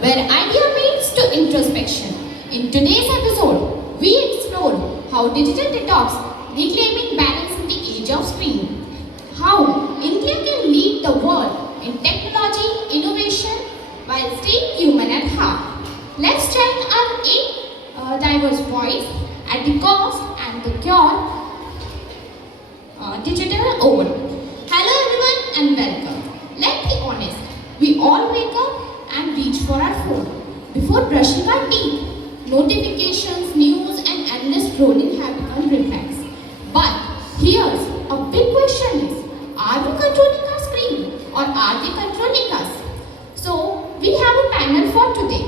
where idea meets to introspection. In today's episode, we explore how digital detox reclaiming balance in the age of screen, how India can lead the world in technology innovation while staying human at heart. Let's join our eight diverse voice at the cause and the cure digital over. Hello everyone and welcome. Let's be honest, we all wake up and reach for our phone before brushing our teeth. Notifications, news and endless scrolling have become reflex. But here's a big question is, are we controlling our screen or are they controlling us? So we have a panel for today.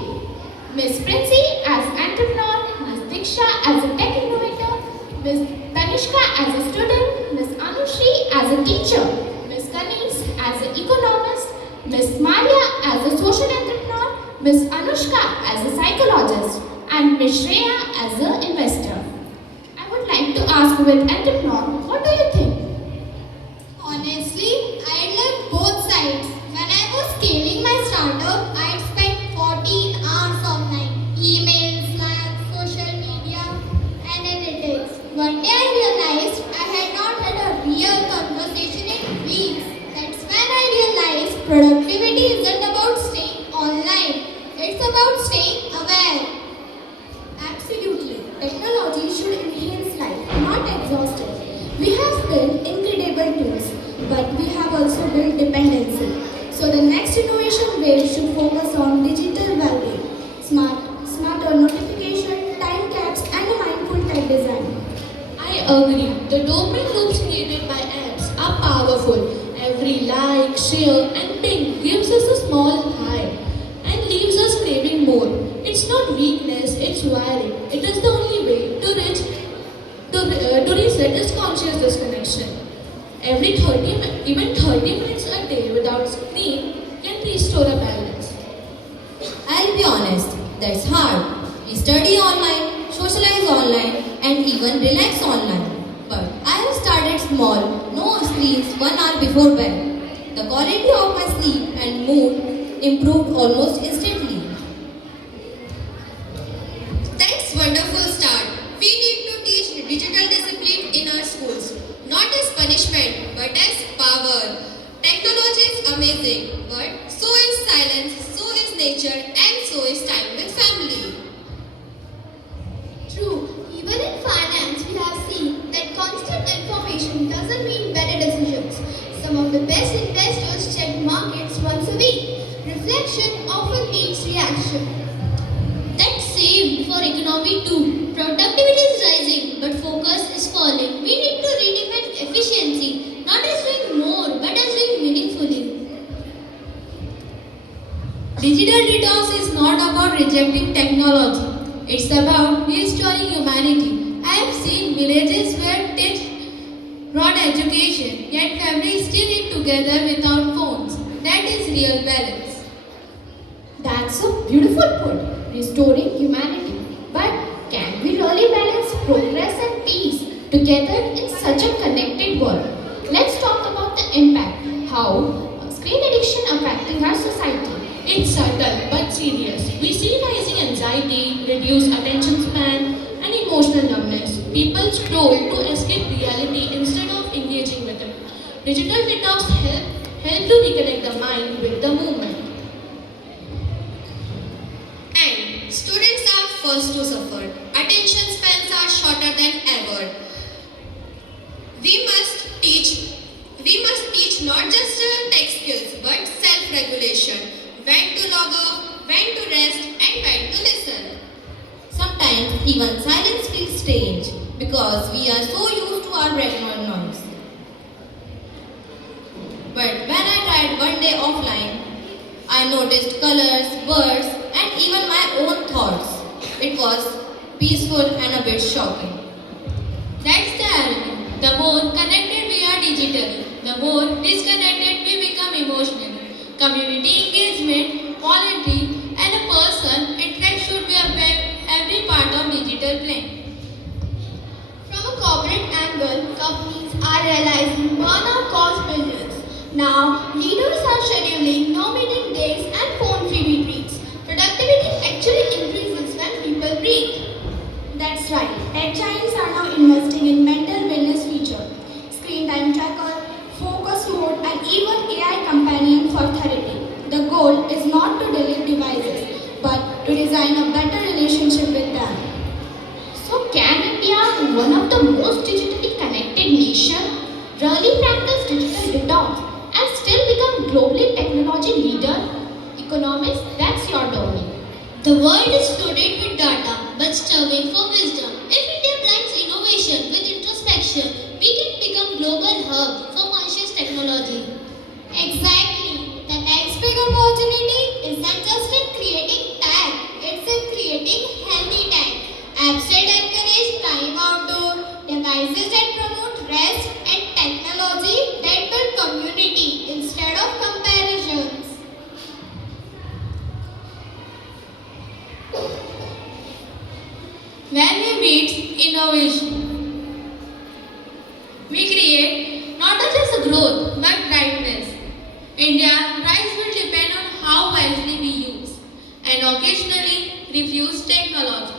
Miss Princy as entrepreneur, Miss Diksha as a tech innovator, Miss Tanishka as a student, Miss Anushri as a teacher, Miss Kanis as an economist, Miss Maria as a social entrepreneur, Miss Anushka as a psychologist, and Miss Shreya as an investor. I would like to ask with entrepreneur, what do you think? Honestly, I love both sides. When I was scaling my startup, I'd spent 14 hours online. Emails, Slack, social media, analytics. One day I realized I had not had a real conversation in weeks. That's when I realized productivity isn't about staying online. It's about staying aware. Absolutely. Technology should enhance life, not exhaust it. We have built incredible tools, but we have also built dependency. So the next innovation wave should focus on digital well-being, smarter notification, time caps, and a mindful tech design. I agree. The dopamine loops created by apps are powerful. Every like, share, and ping gives us a small high and leaves us craving more. It's not weakness, it's wiring. It is the only way to reset is conscious disconnection. Even 30 minutes a day without screen can restore a balance. I'll be honest, that's hard. We study online, socialize online, and even relax online. But I have started small, no screens 1 hour before bed. The quality of my sleep and mood improved almost instantly. That's wonderful start. We need to teach digital discipline in our schools, not as punishment, but as power. Technology is amazing, but so is silence, so is nature, and so is time with family. True, even in finance, we have seen that constant information doesn't mean better decisions. Some of the best investors check markets once a week. Reflection often means reaction. That's same for economy too. Productivity is rising, but focus is falling. We need to redefine efficiency, not as doing more, but as doing meaningfully. Digital detox is not about rejecting technology. It's about restoring humanity. I have seen villages where tech brought education, yet families still eat together without phones. That is real balance. That's a beautiful put, restoring humanity. But can we really balance progress and peace together in such a connected world? Let's talk about the impact, how screen addiction affecting our society. It's subtle but serious. We see rising anxiety, reduced attention span, and emotional numbness. People scroll to escape reality instead of engaging with it. Digital detox help to reconnect the mind with the movement. And students are first to suffer. Attention spans are shorter than ever. We must teach not just tech skills but self-regulation. When to log off, when to rest, and when to listen. Sometimes even silence feels strange because we are so used to our background noise. But when I tried one day offline, I noticed colors, birds, and even my own thoughts. It was peaceful and a bit shocking. That's the irony. The more connected we are digitally, the more disconnected we become emotionally. Community engagement, voluntary, and a person interest should be every part of digital plane. From a corporate angle, companies are realizing burnout costs billions. Now, leaders are scheduling no meeting days and phone-free retreats. Productivity not to delete devices, but to design a better relationship with them. So can India, one of the most digitally connected nation, really practice digital detox and still become globally technology leader? Economists, that's your domain. The world is flooded with data, but starving for wisdom. If India blends innovation with introspection, we can become global hub for conscious technology. Exactly. The next big opportunity isn't just in creating tech, it's in creating healthy tech. Apps that encourage time outdoor, devices that promote rest, and technology that build community instead of comparisons. When we meet innovation, we create not just a growth but brightness. India's rise will depend on how wisely we use and occasionally refuse technology.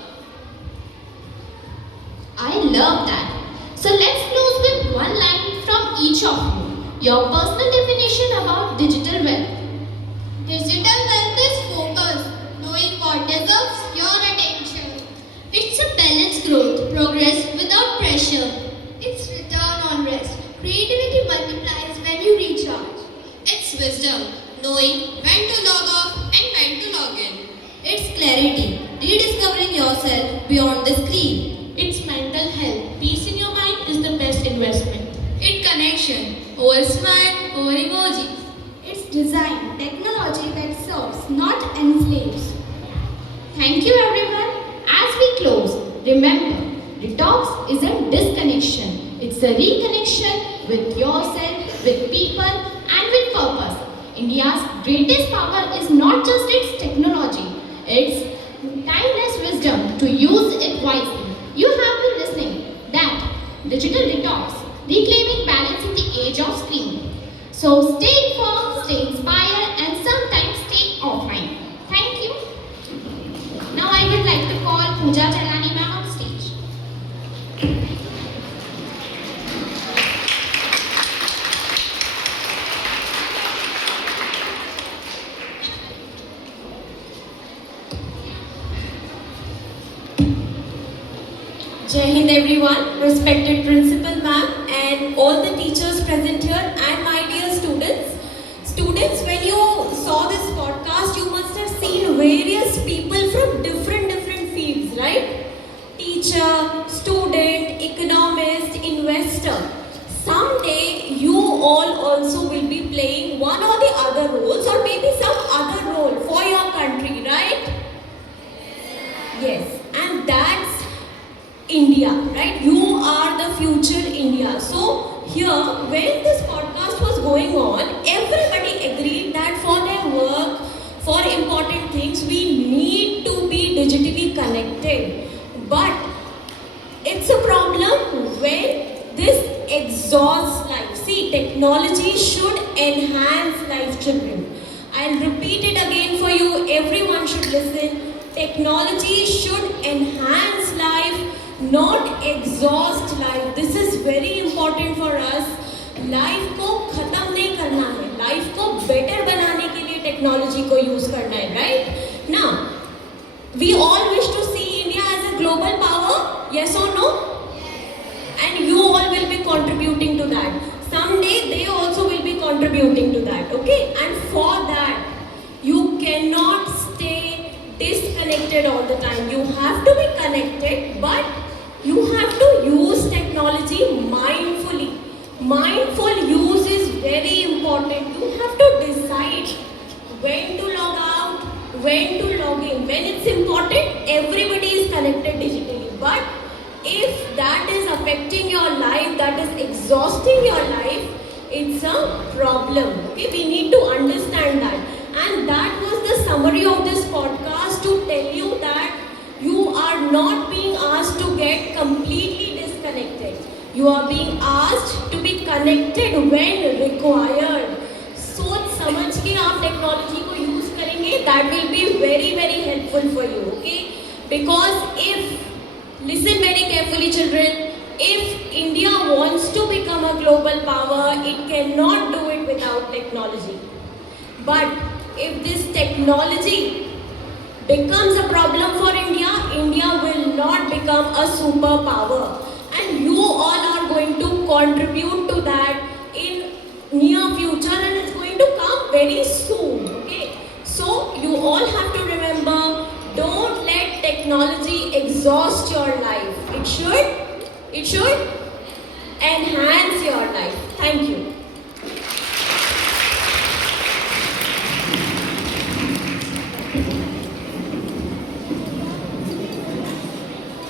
I love that. So let's close with one line from each of you. Your personal definition about digital wealth. Digital wealth is focus, knowing what deserves your attention. It's a balanced growth, progress without pressure. It's return on rest. Creativity multiplies when you recharge. It's wisdom, knowing when to log off and when to log in. It's clarity, rediscovering yourself beyond the screen. It's mental health. Peace in your mind is the best investment. It's connection over smile, over emojis. It's design, technology that serves, not enslaves. Thank you everyone. As we close, remember, detox isn't disconnection. It's a reconnection with yourself, with people and with purpose. India's greatest power is not just its technology, it's timeless wisdom to use it wisely. You have been listening that digital detox, reclaiming balance in the age of screen. So stay informed, stay inspired and sometimes stay offline. Thank you. Now I would like to call Pooja Chalani ma'am on stage. Jai Hind everyone, respected principal ma'am and all the teachers present here and my dear students. Students, when you saw this podcast, you must have seen various people from different fields, right? Teacher, student, economist, investor. Someday you all also will be playing one or the other roles or maybe some other role for your country, right? Yes, and that's India, right? You are the future India. So here, when this podcast was going on, everybody agreed that for their work, for important things, we need to be digitally connected. But it's a problem when this exhausts life. See, technology should enhance life, children. I'll repeat it again for you. Everyone should listen. Technology should enhance life, not exhaust life. This is very important for us. Life को खत्म नहीं करना है, life को better बनाने के लिए technology को यूज करना है, right? Now, we all wish to see India as a global power, yes or no? And you all will be contributing to that. Someday they also will be contributing to that, okay? And for that, you cannot stay disconnected all the time. You have to be connected, but you have to use technology mindfully. Mindful use is very important. You have to decide when to log out, when to log in. When it's important, everybody is connected digitally. But if that is affecting your life, that is exhausting your life, it's a problem. Okay, we need to understand that. And that was the summary of this podcast, to tell you that you are not being asked to get completely disconnected. You are being asked to be connected when required. सोच समझ के आप technology को use करेंगे, that will be very helpful for you, okay? Because listen very carefully, children, if India wants to become a global power, it cannot do it without technology. But if this technology becomes a problem for India, India will not become a superpower. And you all are going to contribute to that in near future, and it's going to come very soon. Okay, so you all have to remember, don't let technology exhaust your life. It should enhance your life. Thank you.